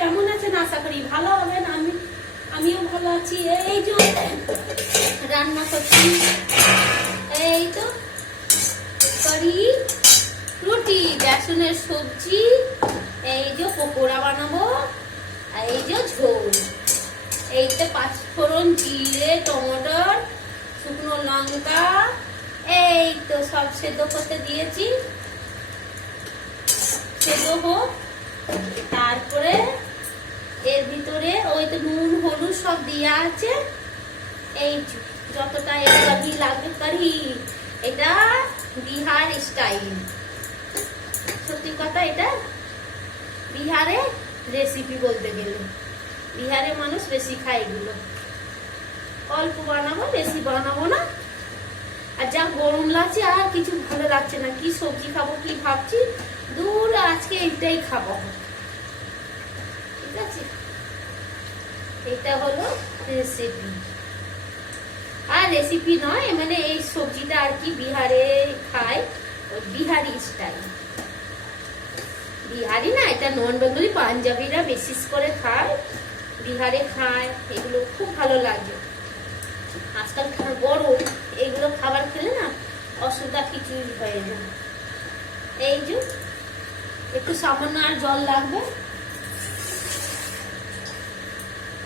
কেমন আছেন? আশা করি ভালো হবেন। আমিও ভালো আছি। এই যে রান্না করছি, এই তো করি রুটি, বেসনের সবজি, এই যে পকোড়া বানাবো, আর এই যে ঝোল, এইতে পাঁচফোড়ন, জিরে, টমেটোর, শুকনো লঙ্কা, এই তো সব সেদ্ধ করতে দিয়েছি। সেদ্ধ হোক, তারপরে এর ভিতরে ওই তো নুন হলুদ সব দেওয়া আছে। এই যতটা কারি লাগবে, কারি এটা বিহার স্টাইল। সত্যি কথা, এটা বিহারে রেসিপি বলতে গেলে। বিহারের মানুষ বেশি খায় এগুলো। অল্প বানাবো, বেশি বানাবো না। আর যা গরম লাগছে, আর কিছু ভালো লাগছে না। কি সবজি খাবো কি ভাবছি, দূর আজকে এইটাই খাবো। ঠিক আছে, এটা হলো রেসিপি। আর রেসিপি নয়, মানে এই সবজিটা আর কি বিহারে খায়, ওই বিহারি স্টাইল। বিহারি না, এটা নন বেঙ্গলি, পাঞ্জাবিরা বিশেষ করে খায়, বিহারে খায়। এগুলো খুব ভালো লাগে। আজকাল গরম, এগুলো খাবার খেলে না অসুবিধা কিছুই হয় না। এই যে একটু সামান্য আর জল লাগবে,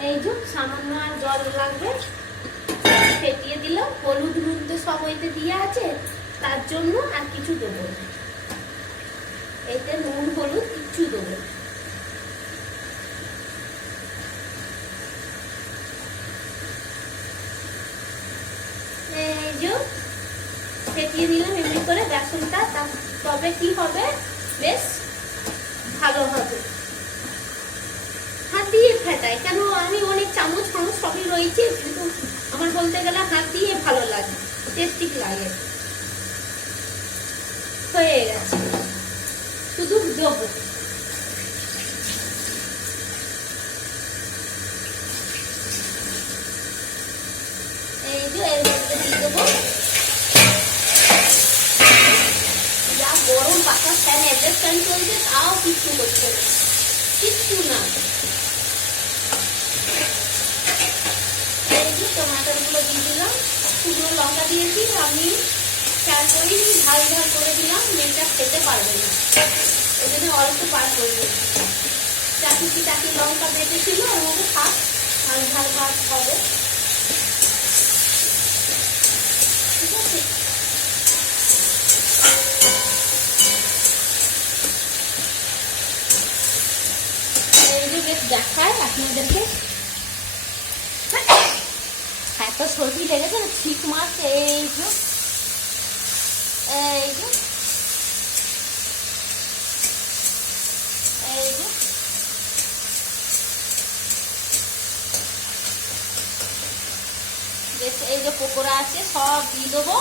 এই যে সামান্য আর জল লাগবে। ফেটিয়ে দিলাম, হলুদ নুন তো সব ওইতে দিয়ে আছে, তার জন্য আর কিছু দেবো না। এতে নুন হলুদ কিচ্ছু দেবো না। এই যে ফেটিয়ে দিলাম এমনি করে বেসনটা, তবে কি হবে, বেশ ভালো হবে। হাত দিয়ে ফেটাই কেন, আমি অনেক চামচ ফামচ সবই রয়েছে, কিন্তু আমার বলতে গেলে হাত দিয়ে ভালো লাগে, টেস্টি লাগে। হয়ে গেছে, শুধু দেবো। এই যে এর মধ্যে দিয়ে দেবো। যা গরম, পাতা ফ্যান, এডজাস্ট ফ্যান চলছে, তাও কিচ্ছু করছে না, কিচ্ছু না। এই যে টমাটোর গুলো দিয়ে দিলাম, শুকনো লঙ্কা দিয়েছি। আমি খেয়াল করি ঝাল ঝাল করে দিলাম, মেয়েটা খেতে পারবে না, ওই জন্য অল্প পার করে দিচ্ছি। চাকি লঙ্কা বেঁচেছিল, ওর মধ্যে থাক, ঝাল ঝাল ভাত হবে। ঠিক আছে, এই যে বেশ দেখায় আপনাদেরকে। এত সর্দি লেগেছে না, ঠিক মারছে। এই যে এই যে এই যে বেশ, এই যে পকোড়া আছে সব দিয়ে দেবো।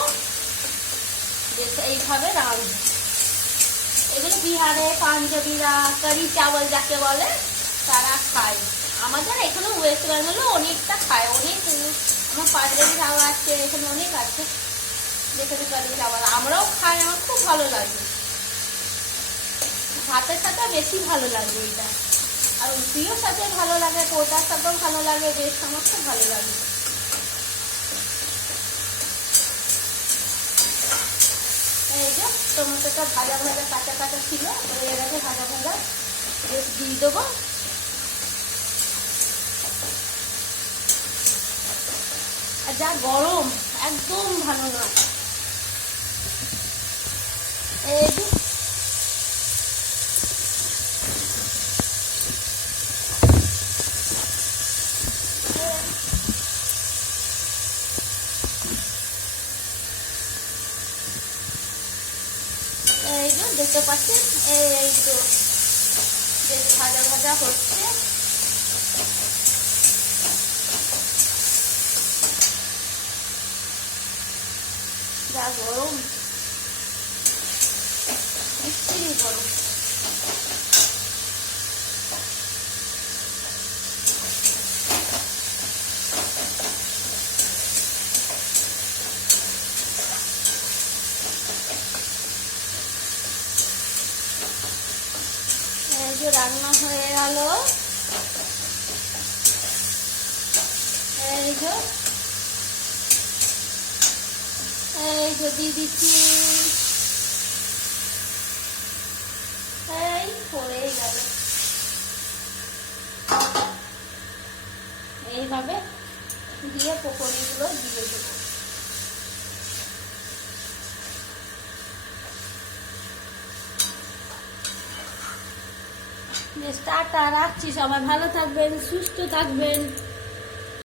বেশ এইভাবে রাঁধবো। এগুলো বিহারে পাঞ্জাবিরা কারি চাওয়াল যাকে বলে, তারা খায়। আমাদের এখানে ওয়েস্ট বেঙ্গলে অনেকটা খায়, অনেক। আমার পাঞ্জাবি চাওয়া আছে এখানে, অনেক আছে যেখানে কারি চাওয়াল। আমরাও খাই, আমার খুব ভালো লাগে। ভাতের সাথে বেশি ভালো লাগে এটা, আর রুটির সাথে ভালো লাগে, পোটার সাথেও ভালো লাগে, বেশ আমার খুব ভালো লাগে। এই যে টমেটোটা ভাজা ভাজা কাঁচা কাঁচা ছিল, এটাকে ভাজা ভাজা বেশ দিয়ে দেবো। আর যা গরম, একদম ভালো না। এই যে দেখতে পাচ্ছেন, এই তো বেশ ভাজা ভাজা হচ্ছে। যা গরম, মিষ্টি গরম। রান্না হয়ে গেল। এই যে দিয়ে দিচ্ছি। এই পড়ে গেল। এইভাবে দিয়ে পকোড়িগুলো দিয়ে দেবো। টাটা, রাখছি। সবাই ভালো থাকবেন, সুস্থ থাকবেন।